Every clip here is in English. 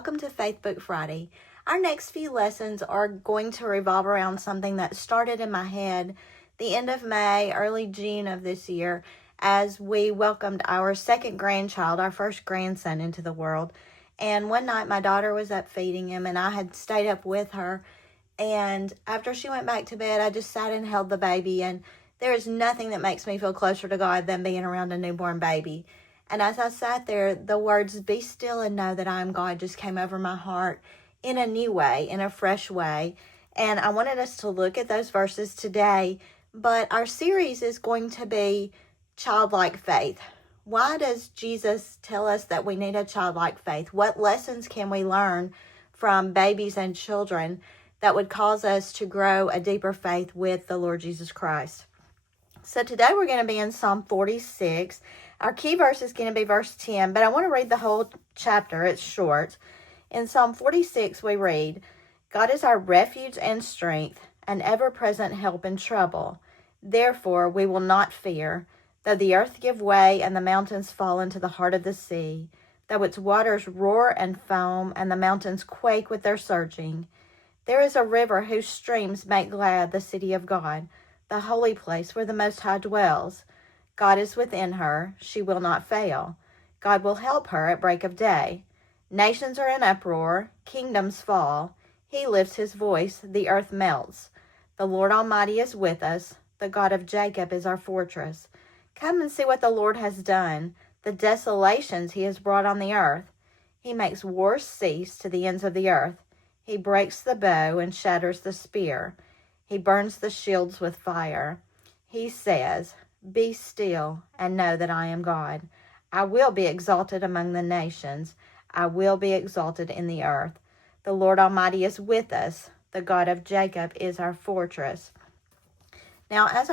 welcome to Faithbook Friday. Our next few lessons are going to revolve around something that started in my head the end of May, early June of this year, as we welcomed our second grandchild, our first grandson, into the world. And one night my daughter was up feeding him and I had stayed up with her. And after she went back to bed, I just sat and held the baby. And there is nothing that makes me feel closer to God than being around a newborn baby. And as I sat there, the words, "Be still and know that I am God," just came over my heart in a new way, in a fresh way. And I wanted us to look at those verses today. But our series is going to be Childlike Faith. Why does Jesus tell us that we need a childlike faith? What lessons can we learn from babies and children that would cause us to grow a deeper faith with the Lord Jesus Christ? So today we're going to be in Psalm 46. Our key verse is going to be verse 10, but I want to read the whole chapter. It's short. In Psalm 46 we read, "God is our refuge and strength, an ever-present help in trouble. Therefore we will not fear, though the earth give way and the mountains fall into the heart of the sea, though its waters roar and foam and the mountains quake with their surging. There is a river whose streams make glad the city of God, the holy place where the Most High dwells. God is within her, she will not fail. God will help her at break of day. Nations are in uproar, kingdoms fall. He lifts his voice, the earth melts. The Lord Almighty is with us, the God of Jacob is our fortress. Come and see what the Lord has done, the desolations he has brought on the earth. He makes wars cease to the ends of the earth. He breaks the bow and shatters the spear. He burns the shields with fire. He says, 'Be still and know that I am God. I will be exalted among the nations. I will be exalted in the earth. The Lord Almighty is with us. The God of Jacob is our fortress.'" Now, as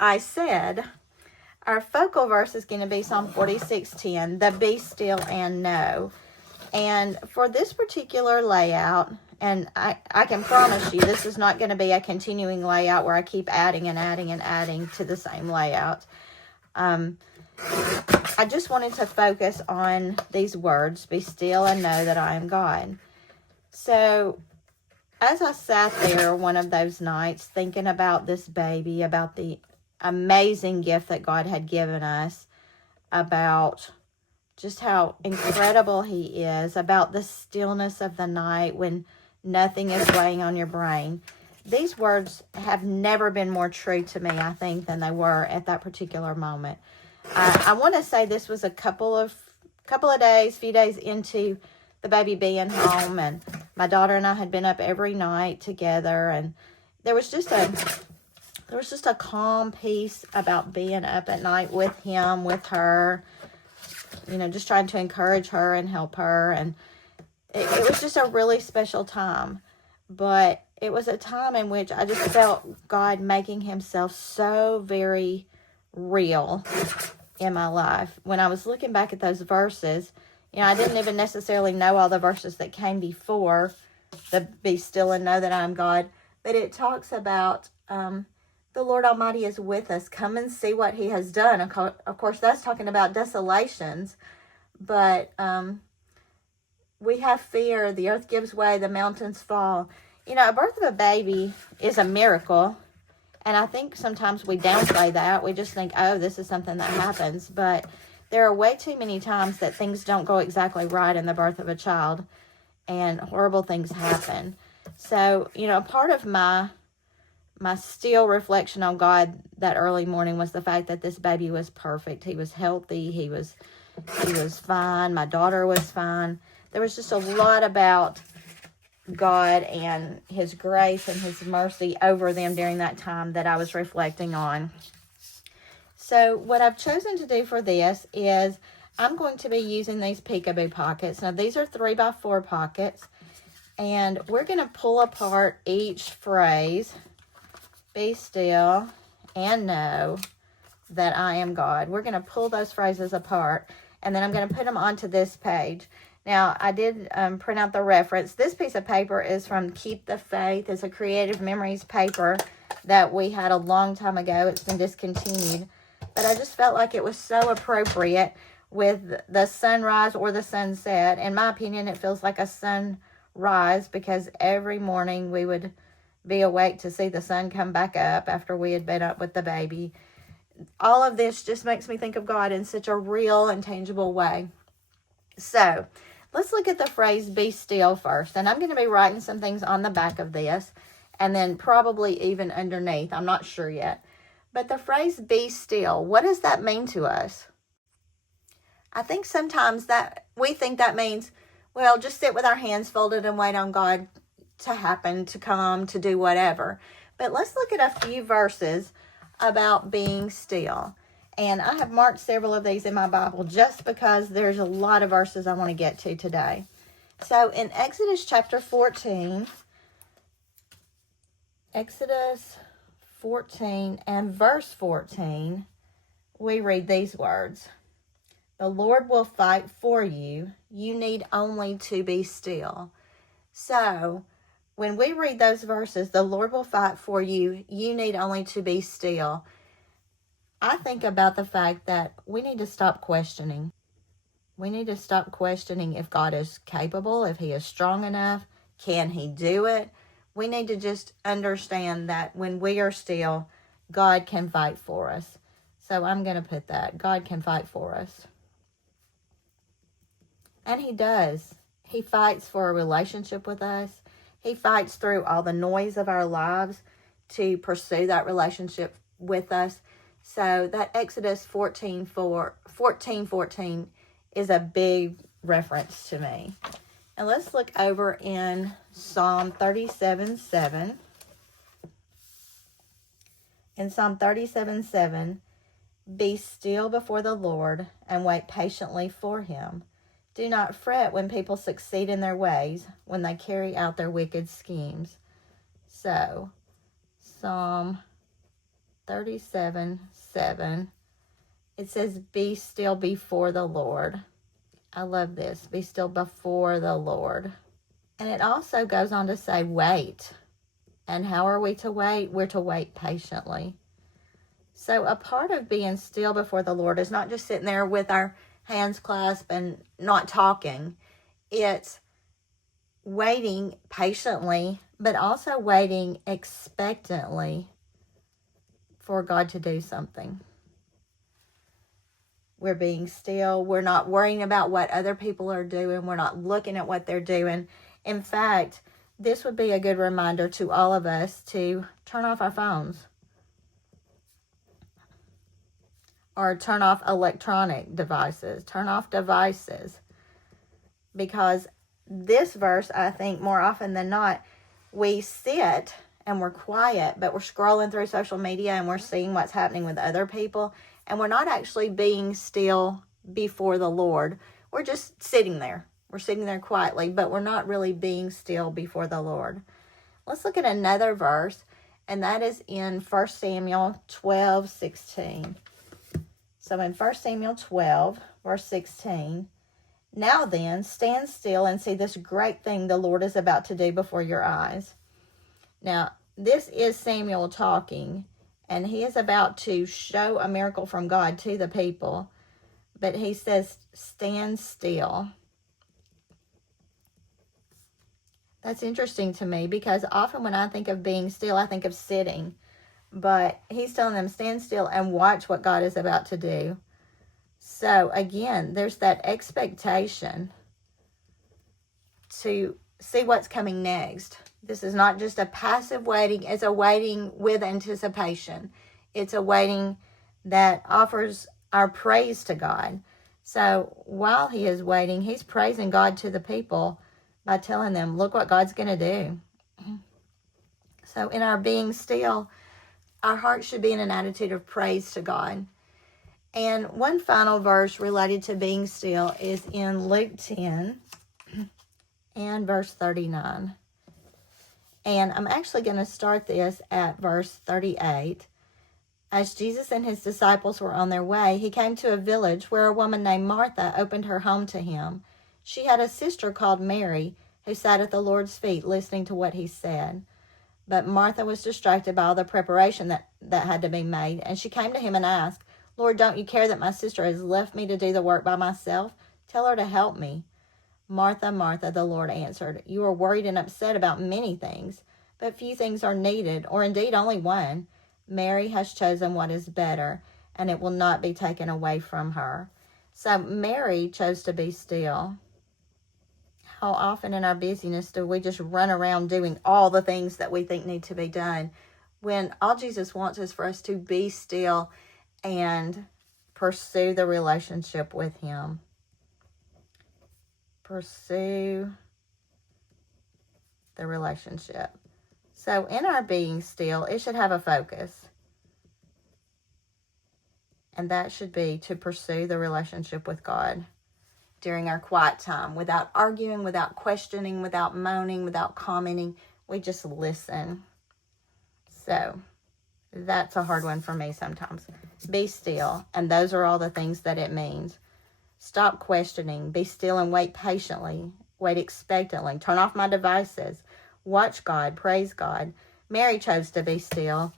I said, our focal verse is going to be Psalm 46:10, the "Be still and know." And for this particular layout, and I can promise you this is not going to be a continuing layout where I keep adding and adding and adding to the same layout. I just wanted to focus on these words, "Be still and know that I am God." So as I sat there one of those nights thinking about this baby, about the amazing gift that God had given us, about just how incredible he is, about the stillness of the night when nothing is weighing on your brain. These words have never been more true to me, I think, than they were at that particular moment. I want to say this was a couple of few days into the baby being home, and my daughter and I had been up every night together, and there was just a calm peace about being up at night with him, with her, just trying to encourage her and help her. And it was just a really special time. But it was a time in which I just felt God making himself so very real in my life. When I was looking back at those verses, I didn't even necessarily know all the verses that came before the "Be still and know that I am God." But it talks about the Lord Almighty is with us. Come and see what he has done. Of course, that's talking about desolations. But we have fear. The earth gives way. The mountains fall. A birth of a baby is a miracle. And I think sometimes we downplay that. We just think, oh, this is something that happens. But there are way too many times that things don't go exactly right in the birth of a child. And horrible things happen. So, part of my still reflection on God that early morning was the fact that this baby was perfect. He was healthy. He was fine. My daughter was fine. There was just a lot about God and his grace and his mercy over them during that time that I was reflecting on. So what I've chosen to do for this is I'm going to be using these peekaboo pockets. Now these are 3x4 pockets, and we're going to pull apart each phrase. Be still and know that I am God. We're going to pull those phrases apart, and then I'm going to put them onto this page. Now, I did print out the reference. This piece of paper is from Keep the Faith. It's a Creative Memories paper that we had a long time ago. It's been discontinued. But I just felt like it was so appropriate with the sunrise or the sunset. In my opinion, it feels like a sunrise because every morning we would be awake to see the sun come back up after we had been up with the baby. All of this just makes me think of God in such a real and tangible way. So let's look at the phrase be still first. And I'm going to be writing some things on the back of this and then probably even underneath. I'm not sure yet. But the phrase be still, what does that mean to us? I think sometimes that we think that means, well, just sit with our hands folded and wait on God to happen, to come, to do whatever. But let's look at a few verses about being still. And I have marked several of these in my Bible just because there's a lot of verses I want to get to today. So in Exodus chapter 14, Exodus 14 and verse 14, we read these words. The Lord will fight for you. You need only to be still. So when we read those verses, the Lord will fight for you. You need only to be still. I think about the fact that we need to stop questioning. We need to stop questioning if God is capable, if he is strong enough, can he do it? We need to just understand that when we are still, God can fight for us. So I'm going to put that. God can fight for us. And he does. He fights for a relationship with us. He fights through all the noise of our lives to pursue that relationship with us. So that Exodus 14:14 is a big reference to me. And let's look over in Psalm 37:7. In Psalm 37:7, be still before the Lord and wait patiently for him. Do not fret when people succeed in their ways, when they carry out their wicked schemes. So, Psalm 37:7, it says, be still before the Lord. I love this. Be still before the Lord. And it also goes on to say, wait. And how are we to wait? We're to wait patiently. So a part of being still before the Lord is not just sitting there with our hands clasped and not talking. It's waiting patiently, but also waiting expectantly for God to do something. We're being still. We're not worrying about what other people are doing. We're not looking at what they're doing. In fact, this would be a good reminder to all of us to turn off our phones or turn off electronic devices, turn off devices. Because this verse, I think more often than not, we sit and we're quiet, but we're scrolling through social media and we're seeing what's happening with other people, and we're not actually being still before the Lord. We're just sitting there. We're sitting there quietly, but we're not really being still before the Lord. Let's look at another verse, and that is in 1 Samuel 12:16. So in 1 Samuel 12, verse 16, now then, stand still and see this great thing the Lord is about to do before your eyes. Now, this is Samuel talking, and he is about to show a miracle from God to the people, but he says, stand still. That's interesting to me because often when I think of being still, I think of sitting. But he's telling them, stand still and watch what God is about to do. So again, there's that expectation to see what's coming next. This is not just a passive waiting. It's a waiting with anticipation. It's a waiting that offers our praise to God. So while he is waiting, he's praising God to the people by telling them, look what God's going to do. So in our being still, our heart should be in an attitude of praise to God. And one final verse related to being still is in Luke 10 and verse 39. And I'm actually going to start this at verse 38. As Jesus and his disciples were on their way, he came to a village where a woman named Martha opened her home to him. She had a sister called Mary who sat at the Lord's feet listening to what he said. But Martha was distracted by all the preparation that had to be made, and she came to him and asked, Lord, don't you care that my sister has left me to do the work by myself? Tell her to help me." "Martha, Martha," the Lord answered, "you are worried and upset about many things, but few things are needed, or indeed only one. Mary has chosen what is better, and it will not be taken away from her." So Mary chose to be still. How often in our busyness do we just run around doing all the things that we think need to be done, when all Jesus wants is for us to be still and pursue the relationship with him. Pursue the relationship. So in our being still, it should have a focus. And that should be to pursue the relationship with God during our quiet time, without arguing, without questioning, without moaning, without commenting. We just listen. So that's a hard one for me sometimes. Be still. And those are all the things that it means. Stop questioning. Be still and wait patiently. Wait expectantly. Turn off my devices. Watch God. Praise God. Mary chose to be still.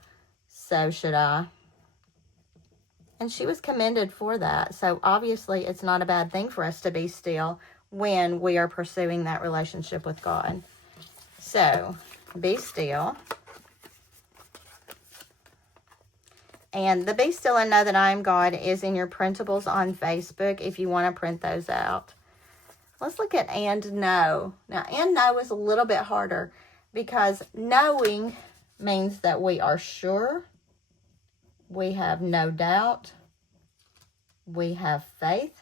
So should I. And she was commended for that. So obviously it's not a bad thing for us to be still when we are pursuing that relationship with God. So be still. And the Be Still and Know That I Am God is in your printables on Facebook if you want to print those out. Let's look at and know. Now, and know is a little bit harder because knowing means that we are sure, we have no doubt, we have faith,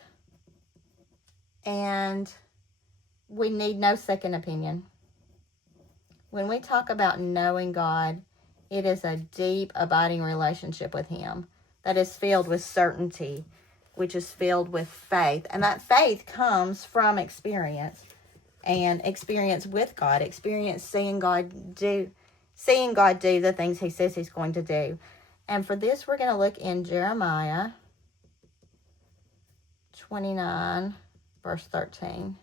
and we need no second opinion. When we talk about knowing God, it is a deep, abiding relationship with him that is filled with certainty, which is filled with faith. And that faith comes from experience, and experience with God, experience seeing God do the things he says he's going to do. And for this, we're going to look in Jeremiah 29, verse 13.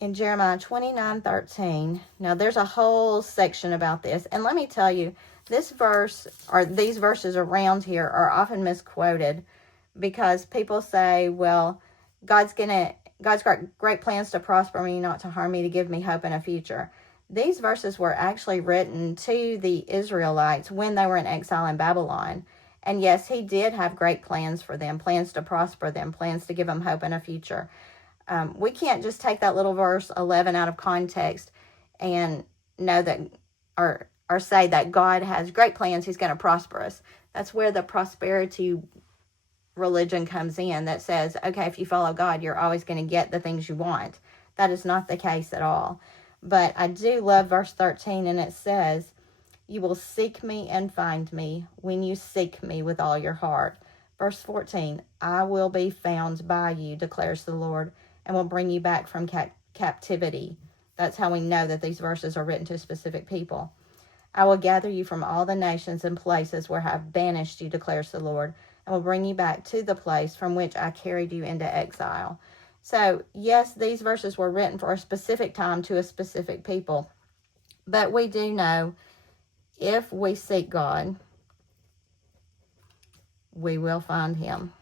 In Jeremiah 29:13. Now, there's a whole section about this. And let me tell you, this verse, or these verses around here, are often misquoted because people say, well, God's got great plans to prosper me, not to harm me, to give me hope in a future. These verses were actually written to the Israelites when they were in exile in Babylon. And yes, he did have great plans for them, plans to prosper them, plans to give them hope in a future. We can't just take that little verse 11 out of context and know that, or say that God has great plans, he's going to prosper us. That's where the prosperity religion comes in, that says, okay, if you follow God, you're always going to get the things you want. That is not the case at all. But I do love verse 13, and it says, "You will seek me and find me when you seek me with all your heart." Verse 14, "I will be found by you, declares the Lord, and will bring you back from captivity." That's how we know that these verses are written to specific people. "I will gather you from all the nations and places where I have banished you, declares the Lord, and will bring you back to the place from which I carried you into exile." So, yes, these verses were written for a specific time to a specific people. But we do know if we seek God, we will find him.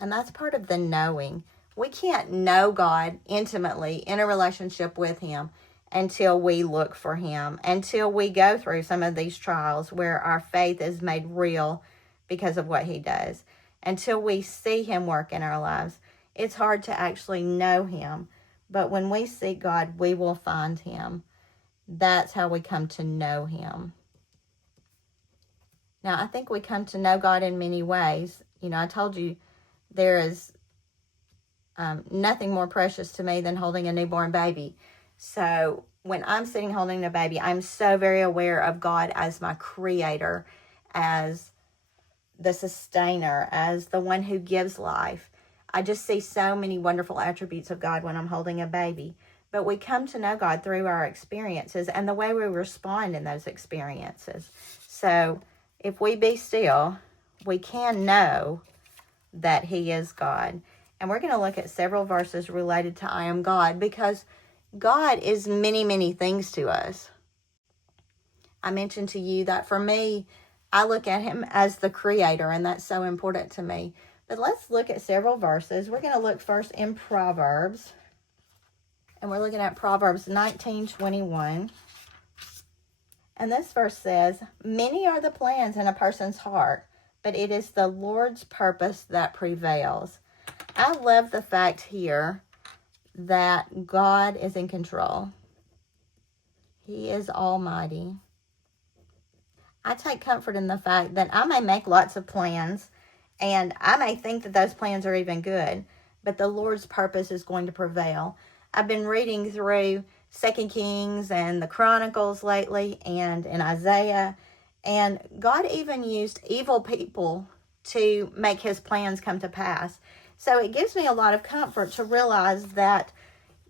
And that's part of the knowing. We can't know God intimately in a relationship with him until we look for him, until we go through some of these trials where our faith is made real because of what he does, until we see him work in our lives. It's hard to actually know him, but when we seek God, we will find him. That's how we come to know him. Now, I think we come to know God in many ways. You know, I told you there is nothing more precious to me than holding a newborn baby. So when I'm sitting holding a baby, I'm so very aware of God as my creator, as the sustainer, as the one who gives life. I just see so many wonderful attributes of God when I'm holding a baby. But we come to know God through our experiences and the way we respond in those experiences. So if we be still, we can know that he is God. And we're going to look at several verses related to I am God, because God is many, many things to us. I mentioned to you that for me, I look at him as the creator, and that's so important to me. But let's look at several verses. We're going to look first in Proverbs. And we're looking at Proverbs 19:21. And this verse says, "Many are the plans in a person's heart, but it is the Lord's purpose that prevails." I love the fact here that God is in control. He is almighty. I take comfort in the fact that I may make lots of plans, and I may think that those plans are even good, but the Lord's purpose is going to prevail. I've been reading through 2 Kings and the Chronicles lately, and in Isaiah, and God even used evil people to make his plans come to pass. So it gives me a lot of comfort to realize that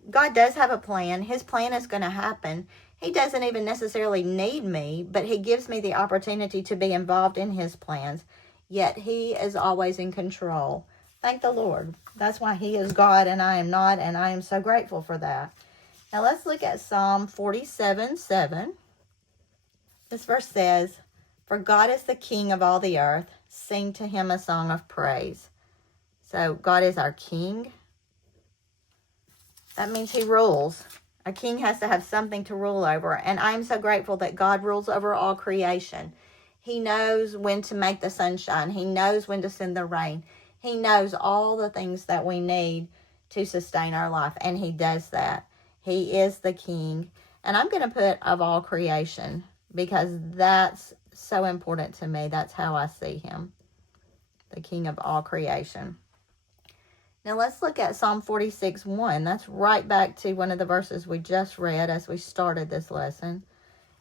God does have a plan. His plan is going to happen. He doesn't even necessarily need me, but he gives me the opportunity to be involved in his plans. Yet he is always in control. Thank the Lord. That's why he is God and I am not, and I am so grateful for that. Now let's look at Psalm 47:7. This verse says, "For God is the King of all the earth. Sing to him a song of praise." So God is our King. That means he rules. A king has to have something to rule over. And I'm so grateful that God rules over all creation. He knows when to make the sun shine. He knows when to send the rain. He knows all the things that we need to sustain our life. And he does that. He is the King. And I'm going to put of all creation because that's so important to me. That's how I see him. The King of all creation. Now let's look at Psalm 46:1. That's right back to one of the verses we just read as we started this lesson.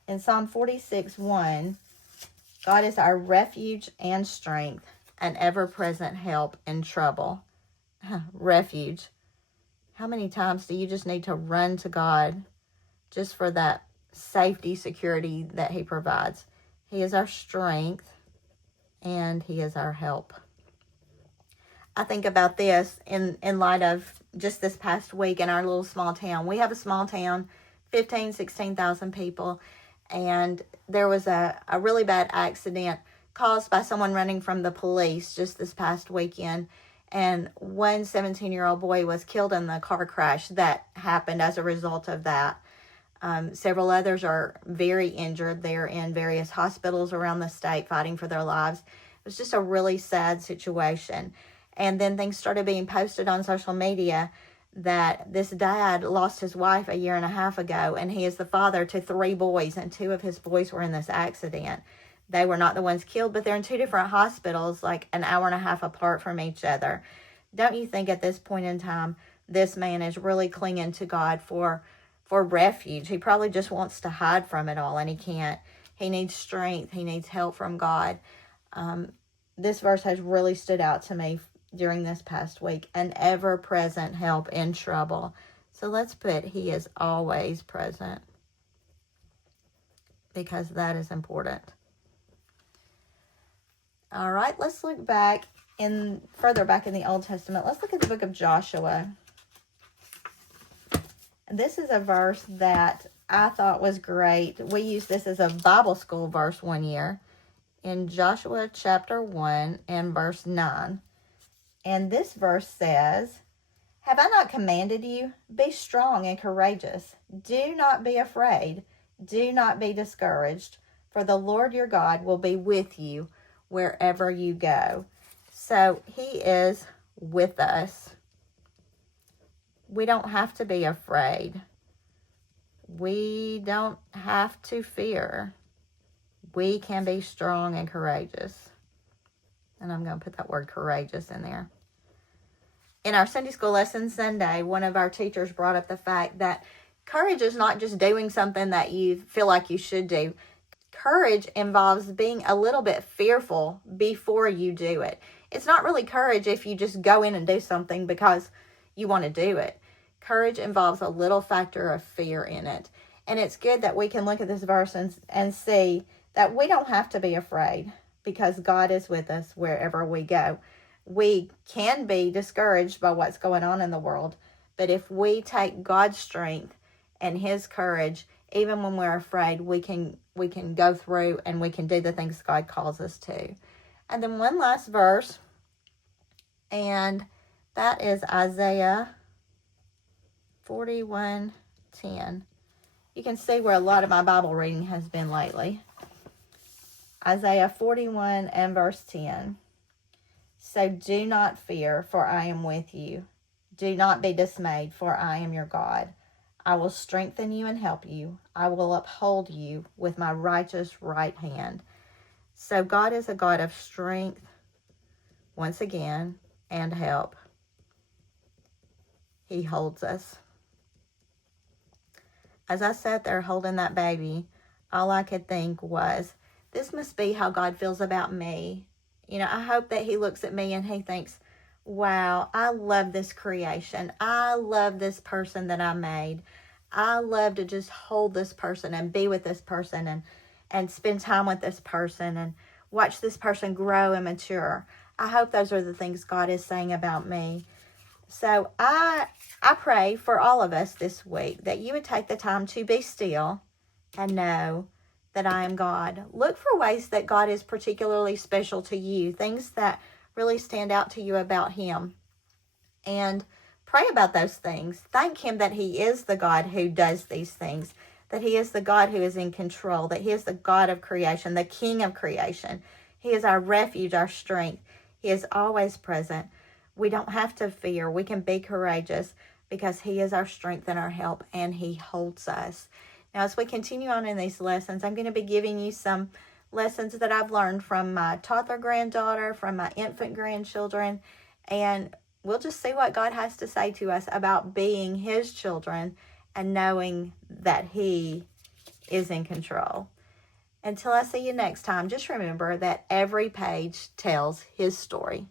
In Psalm 46:1, God is our refuge and strength, an ever-present help in trouble. Refuge. How many times do you just need to run to God just for that safety, security that he provides? He is our strength and he is our help. I think about this in light of just this past week in our little small town. We have a small town, 16,000 people, and there was a really bad accident caused by someone running from the police just this past weekend, and one 17-year-old boy was killed in the car crash that happened as a result of that. Several others are very injured. They're in various hospitals around the state fighting for their lives. It was just a really sad situation. And then things started being posted on social media that this dad lost his wife a year and a half ago, and he is the father to 3 boys, and 2 of his boys were in this accident. They were not the ones killed, but they're in 2 different hospitals, like an hour and a half apart from each other. Don't you think at this point in time, this man is really clinging to God for refuge? He probably just wants to hide from it all, and he can't. He needs strength. He needs help from God. This verse has really stood out to me during this past week. An ever-present help in trouble. So let's put he is always present, because that is important. All right, let's look back further back in the Old Testament. Let's look at the book of Joshua. This is a verse that I thought was great. We used this as a Bible school verse one year in Joshua chapter 1 and verse 9. And this verse says, "Have I not commanded you? Be strong and courageous. Do not be afraid. Do not be discouraged, for the Lord your God will be with you wherever you go." So he is with us. We don't have to be afraid. We don't have to fear. We can be strong and courageous. And I'm going to put that word courageous in there. In our Sunday school lesson Sunday, one of our teachers brought up the fact that courage is not just doing something that you feel like you should do. Courage involves being a little bit fearful before you do it. It's not really courage if you just go in and do something because you want to do it. Courage involves a little factor of fear in it. And it's good that we can look at this verse and see that we don't have to be afraid, because God is with us wherever we go. We can be discouraged by what's going on in the world, but if we take God's strength and his courage even when we're afraid, we can go through and we can do the things God calls us to. And then one last verse, and that is Isaiah 41:10. You can see where a lot of my Bible reading has been lately. Isaiah 41 and verse 10. So do not fear, for I am with you. Do not be dismayed, for I am your God. I will strengthen you and help you. I will uphold you with my righteous right hand. So God is a God of strength, once again, and help. He holds us. As I sat there holding that baby, all I could think was, this must be how God feels about me. You know, I hope that he looks at me and he thinks, wow, I love this creation. I love this person that I made. I love to just hold this person and be with this person and spend time with this person and watch this person grow and mature. I hope those are the things God is saying about me. So I pray for all of us this week that you would take the time to be still and know that I am God. Look for ways that God is particularly special to you, things that really stand out to you about him. And pray about those things. Thank him that he is the God who does these things, that he is the God who is in control, that he is the God of creation, the King of creation. He is our refuge, our strength. He is always present. We don't have to fear. We can be courageous because he is our strength and our help, and he holds us. Now, as we continue on in these lessons, I'm going to be giving you some lessons that I've learned from my toddler granddaughter, from my infant grandchildren, and we'll just see what God has to say to us about being his children and knowing that he is in control. Until I see you next time, just remember that every page tells his story.